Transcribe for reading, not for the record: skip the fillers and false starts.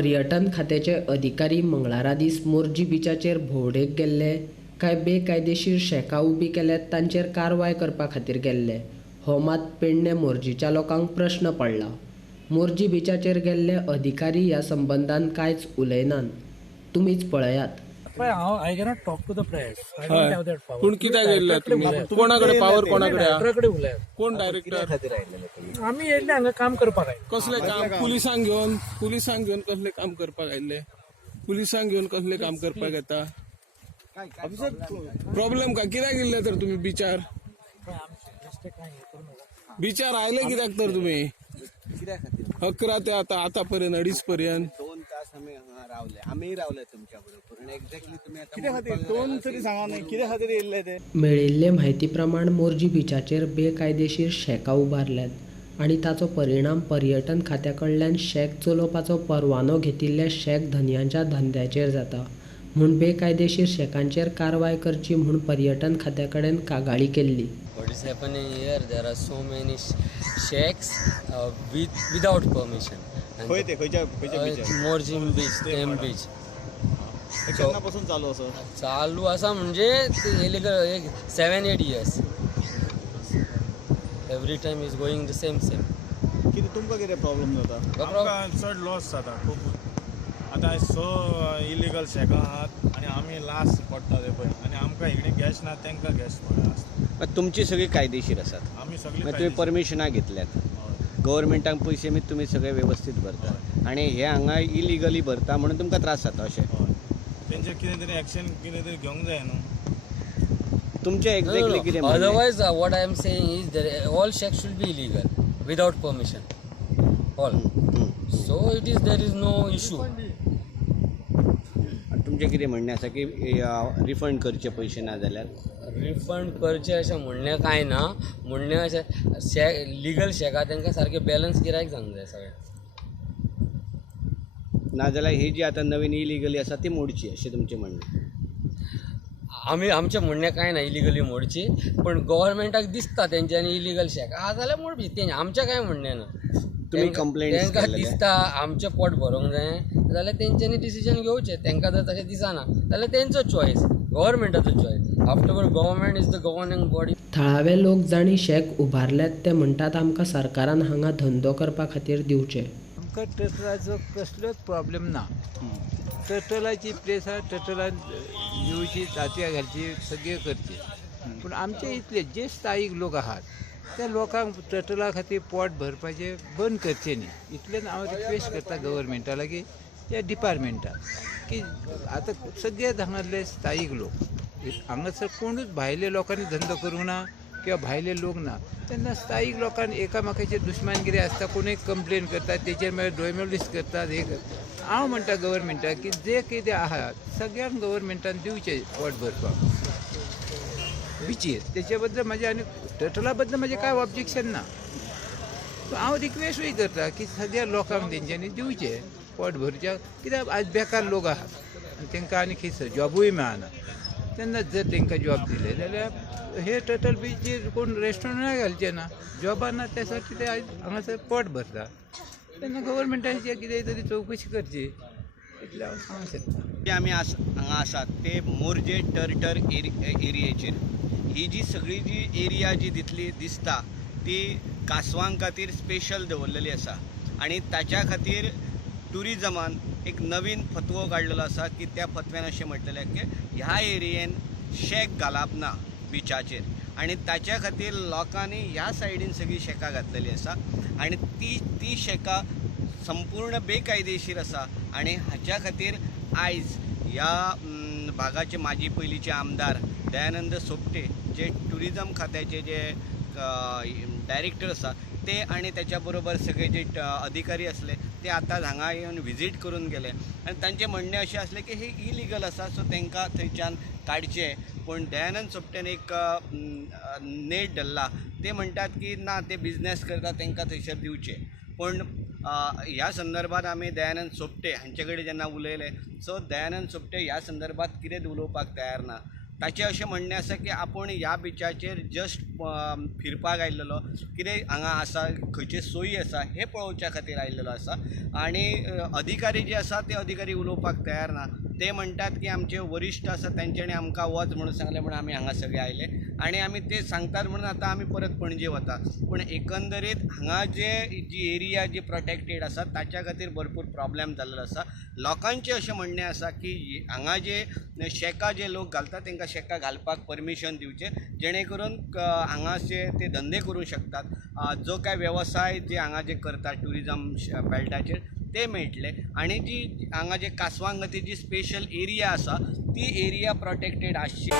पर्यटन खात्याचे अधिकारी मंगळारा दीस मोर्जी बिचाचेर भोंवडेक गेल्ले काय बेकायदेशीर शेकां उबी केल्यात तांचेर कारवाय करपा खातीर गेल्ले हो मात पेडणे मोर्जीच्या लोकांक प्रश्न पडला। मोर्जी बिचाचेर गेल्ले अधिकारी ह्या संबंधान कांयच उलयनात। तुमीच पळयात। I cannot talk to the press. I don't have that power. पण कित्याक गेल्ले तुम्ही? कोणाकडे पावर कोणाकडे हा? डायरेक्टरकडे उलयात। कोण डायरेक्टर? आम्ही येयल्ले हांगा काम करपाक आयले। कसले काम? पुलिसांक घेवन कसले काम करपाक आयले? पुलिसांक घेवन कसले काम करपाक येता? प्रॉब्लेम का कित्याक गेल्ले तर तुम्ही बिचार? बिचार आयले कित्याक तर तुम्ही? 11 ते आतापर्यंत 2:30 पर्यंत 2 तास आम्ही रावले तुमच्या बरोबर। एक्झॅक्टली तुम्ही आता 2 तरी सांगा नाही कित्या खातीर येयल्ले ते? मेळिल्ले म्हायती प्रमाण मोर्जी बिचाचेर बेकायदेशीर शेकां उबारल्यात आनी ताचो परिणाम पर्यटन खात्या कडल्यान शेक चलोवपाचो परवानो घेतिल्ल्या शेक धन्यांच्या धंद्याचेर जाता म्हूण बेकायदेशीर शेकांचेर कारवाय करची म्हूण पर्यटन खात्या कडेन कागाळी केल्ली। What is happening here? There are so many shacks without permission. खंय ते खंयच्या बीचार? Morjim beach, Tem beach. केन्नापासून चालू असो? चालू असा म्हणजे illegal 7-8 years. Every time is going the same. कितें तुमकां कितें प्रॉब्लेम जाता? आमकां चड लॉस जाता खूब। आतां सो इलिगल शेकां आहात आनी आमी लास्ट पडटा ते पळय आनी आमकां इकडे गॅस ना तांकां गॅस आसता। तुमची सगळी कायदेशीर आसात, आमी सगळी तुम्ही परमिशनां घेतल्यात, गव्हर्मेंटाक पयशे बी तुम्ही सगळे व्यवस्थित भरता आणि हे हांगा इलिगली भरता म्हणून तुमकां त्रास जाता अशें? तेंचेर कितें तरी एक्शन कितें तरी घेवंक जाय न्हू। तुमचे एक्झॅक्टली कितें म्हणणें? Otherwise, what I am saying is that all shacks should be illegal without permission. All. So there is no issue. तुमचे कितें म्हणणें आसा की रिफंड करचे पयशे ना जाल्यार? रिफंड करचे अशें म्हणणें कांय ना। म्हणणें अशें लिगल शेकां तांकां सारके बॅलन्स गिरायक जावंक जाय सगळें। नाजाल्यार ही जी आतां नवीन इलिगली आसा ती मोडची अशें तुमचें म्हणणें? आमचें म्हणणें कांय ना इलिगली मोडची, पण गव्हर्मेंटाक दिसता तेंच्यांनी इलिगल शेक आहा जाल्यार मोडची। तें आमचें कांय म्हणणें ना। तुम्ही कंप्लेंट तांकां दिसता आमचें पोट भरूंक जाय जाल्यार तेंच्यांनी डिसिजन घेवचें। तांकां जर तशें दिसना जाल्यार तेंचो चॉयस, गव्हर्मेंटाचो choice. Afterward government is the governing body. थळावे लोक जाणी शेक उबारल्यात ते म्हणटात आमकां सरकारान हांगा धंदो करपा खातीर दिवचे। आमकां टर्टलाचो कसलोच प्रॉब्लेम ना। टर्टलाची प्लेस आहा, टर्टलान येवची, तांतयां घालची, सगळें करचें। पूण आमचे इतले जे स्थायीक लोक आहात त्या लोकांक टर्टला खातीर पोट भरपाचें बंद करचें न्ही। इतलें हांव रिक्वेस्ट करता गव्हर्मेंटा लागीं, त्या डिपार्टमेंटाक, की आतां सगळे हांगासले स्थायीक लोक हांगासर कोणूच भायले लोकांनी धंदो करूंक ना किंवा भायले लोक ना, तेन्ना स्थायीक लोकांनी एकामेकाचे दुश्मनगिरी आसता, कोणूय कंप्लेन करतात, तेचेर मागीर डोमेलिस्ट करतात, हे करतात। हांव म्हणटा गव्हर्मेंटाक की जे कितें आहा सगळ्यांक गव्हर्मेंटान दिवचें पोट भरपाक बिचीर। तेचे बद्दल म्हाजें आनी टर्टला बद्दल म्हाजें कांय ऑब्जेक्शन ना। हांव रिक्वेस्टूय करता की सगळ्या लोकांक तेंच्यांनी दिवचें पोट भरच्या, कित्याक आयज बेकार लोक आहात आनी तांकां आनी खंय जॉबूय मेळना। तेन्ना जर तांकां जॉब दिले जाल्यार हे टर्टल बीचेर कोण रेस्टॉरंटाय घालचे ना, जॉबार ना, त्या साठी ते आयज हांगासर पोट भरता। तेन्ना गव्हर्मेंटाची कितेंय तरी चवकशी करची, इतलें हांव सांगूंक शकता। जे आमी हांगा आसात ते मोर्जे टर्टर एरियेचेर ही जी सगळी जी एरिया जी दिसता ती कासवां खातीर स्पेशल दवरलेली आसा आनी ताच्या खातीर टुरिजमान एक नवीन फतवो काडलेलो आसा की त्या फतव्यान अशें म्हटलेलें की ह्या एरियेन शेक घालप ना बिचाचेर आनी ताच्या खातीर लोकांनी ह्या सायडीन सगळी शेकां घातलेली आसा आनी ती शेकां संपूर्ण बेकायदेशीर आसा आनी हाच्या खातीर आयज ह्या भागाचे माजी पयलींचे आमदार दयानंद सोपटे जे टुरिजम खात्याचे जे डायरेक्टर आसा ते आनी त्याच्या बरोबर सगळे जे अधिकारी असले ते आतां हांगा येवन विजीट करून गेले आनी तांचें म्हणणें अशें आसलें की हे इलिगल आसा सो तांकां थंयच्यान काडचें। पूण दयानंद सोपटेन एक नेट धरला, ते म्हणटात की ना ते बिझनेस करता तांकां थंयसर दिवचें। पूण ह्या संदर्भात आमी दयानंद सोपटे हांचे कडेन जेन्ना उलयले सो दयानंद सोपटे ह्या संदर्भात कितेंच उलोवपाक तयार ना। ताचें अशें म्हणणें आसा की आपूण ह्या बिचाचेर जस्ट फिरपाक आयिल्लो, कितें हांगा आसा, खंयचे सोयी आसा हें पळोवच्या खातीर आयिल्लो आसा. आनी अधिकारी जे आसा ते अधिकारी उलोवपाक तयार ना. ते म्हणटात की आमचे वरिश्ठ आसा तेंच्यांनी आमकां वच म्हणून सांगलें म्हणून आमी हांगा सगळे आयले आनी आमी ते सांगतात म्हणून आतां आमी परत पणजे वता. पूण एकंदरीत हांगा जी एरिया जी प्रोटेक्टेड आसा ताच्या खातीर भरपूर प्रॉब्लेम जाल्लो आसा. लोकांचें अशें म्हणणें आसा की हांगा जे शेकां जे लोक घालतात तांकां शेकां घालपाक परमिशन दिवचें, जेणे करून हांगाचे ते धंदे करूं शकतात. जो काय वेवसाय जे हांगा जे करतात ट्युरिजम बेल्टाचेर ते मेळटले. आनी जी हांगा जे कासवां खातीर जी स्पेशल एरिया आसा ती एरिया प्रोटेक्टेड आसची.